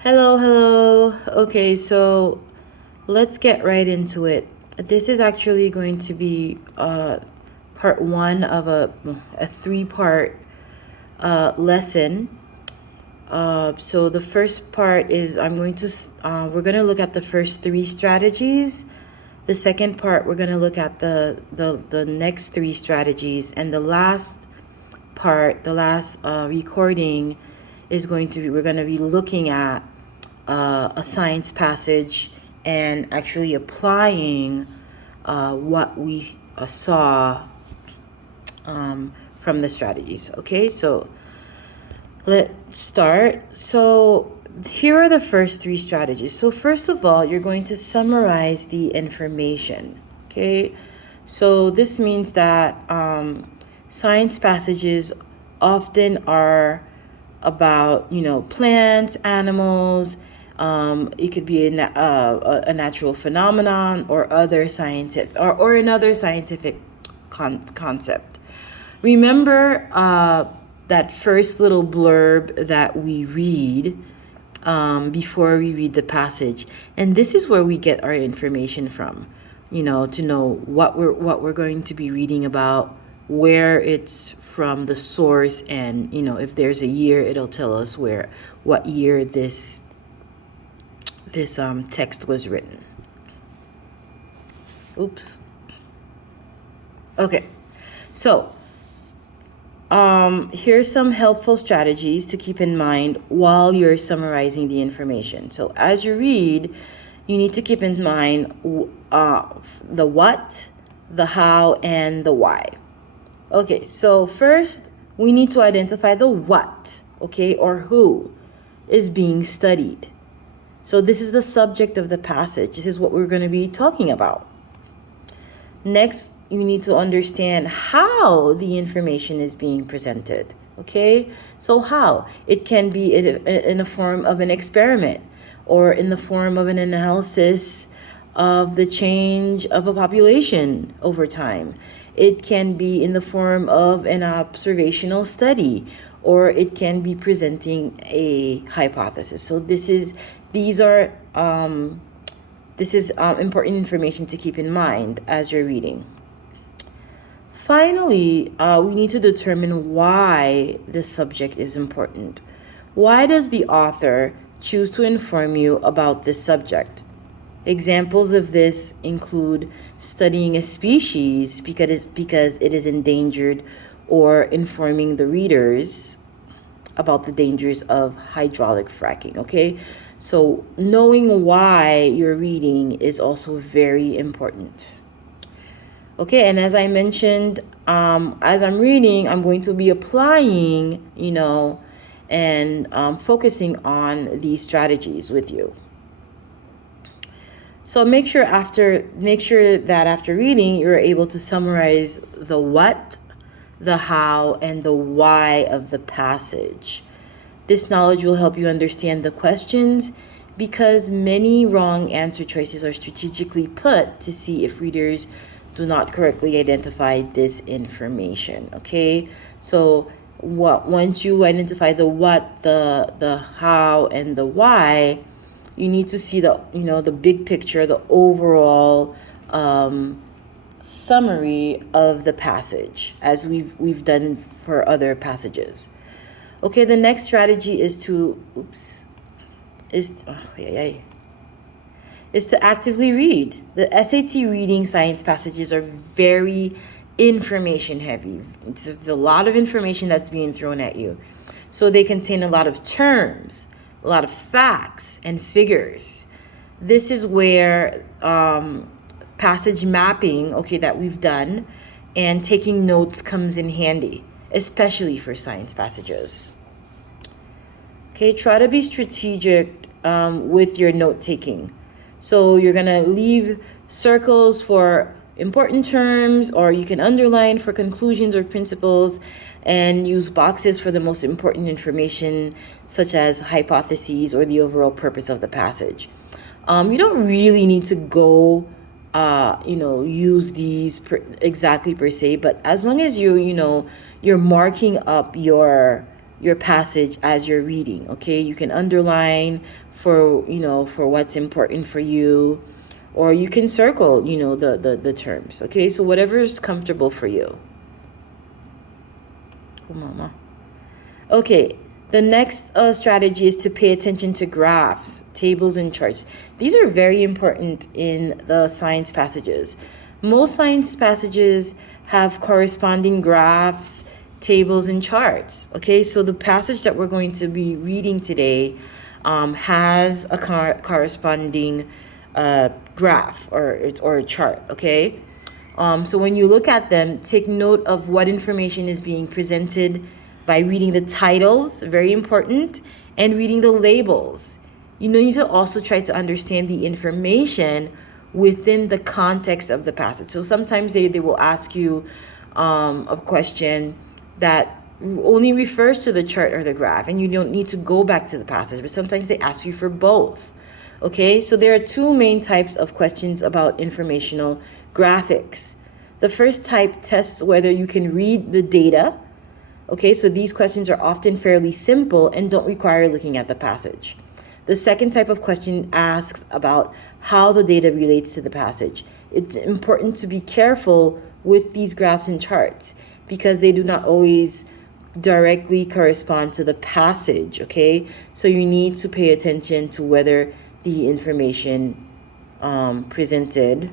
Hello, hello. Okay, so let's get right into it. This is actually going to be part one of a three-part lesson. So the first part is we're going to look at the first three strategies. The second part, we're going to look at the next three strategies. And the last part, the last recording is we're going to be looking at a science passage and actually applying what we saw from the strategies. Okay, so let's start. So here are the first three strategies. So first of all, you're going to summarize the information. Okay, so this means that science passages often are about plants, animals. It could be a natural phenomenon or other scientific or another scientific concept. Remember that first little blurb that we read before we read the passage, and this is where we get our information from. To know what we're going to be reading about, where it's from, the source, and if there's a year, it'll tell us what year this text was written. Oops. Okay, so here's some helpful strategies to keep in mind while you're summarizing the information. So as you read, you need to keep in mind the what, the how, and the why. Okay, so first we need to identify the what, okay, or who is being studied. So this is the subject of the passage. This is what we're going to be talking about. Next, you need to understand how the information is being presented. Okay, so how? It can be in a form of an experiment or in the form of an analysis of the change of a population over time. It can be in the form of an observational study, or it can be presenting a hypothesis. So this is important information to keep in mind as you're reading. Finally, we need to determine why this subject is important. Why does the author choose to inform you about this subject? Examples of this include studying a species because it is endangered, or informing the readers about the dangers of hydraulic fracking. Okay, so knowing why you're reading is also very important. Okay, and as I mentioned, as I'm reading, I'm going to be applying, and focusing on these strategies with you. So make sure that after reading, you're able to summarize the what, the how, and the why of the passage. This knowledge will help you understand the questions, because many wrong answer choices are strategically put to see if readers do not correctly identify this information. Okay, so once you identify the what, the how, and the why, you need to see the big picture, the overall summary of the passage, as we've done for other passages. Okay, the next strategy is to actively read. The SAT reading science passages are very information heavy. It's a lot of information that's being thrown at you. So they contain a lot of terms, a lot of facts and figures. This is where passage mapping, that we've done, and taking notes comes in handy, especially for science passages. Okay, try to be strategic with your note taking. So you're gonna leave circles for important terms, or you can underline for conclusions or principles, and use boxes for the most important information, such as hypotheses or the overall purpose of the passage. You don't really need to go use these exactly per se, but as long as you're marking up your your passage as you're reading. Okay, you can underline for for what's important for you, or you can circle the terms. Okay, so whatever is comfortable for you. Oh, mama. Okay, the next strategy is to pay attention to graphs, tables, and charts. These are very important in the science passages. Most science passages have corresponding graphs, tables, and charts. Okay, so the passage that we're going to be reading today has a corresponding graph or a chart. Okay, so when you look at them, take note of what information is being presented by reading the titles, very important, and reading the labels. You need to also try to understand the information within the context of the passage. So sometimes they will ask you a question that only refers to the chart or the graph, and you don't need to go back to the passage, but sometimes they ask you for both. Okay, so there are two main types of questions about informational graphics. The first type tests whether you can read the data. Okay, so these questions are often fairly simple and don't require looking at the passage. The second type of question asks about how the data relates to the passage. It's important to be careful with these graphs and charts because they do not always directly correspond to the passage, okay? So you need to pay attention to whether the information presented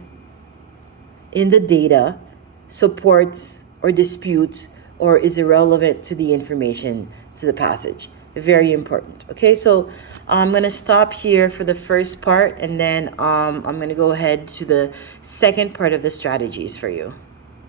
in the data supports or disputes or is irrelevant to the information to the passage. Very important. Okay, so I'm going to stop here for the first part, and then I'm going to go ahead to the second part of the strategies for you.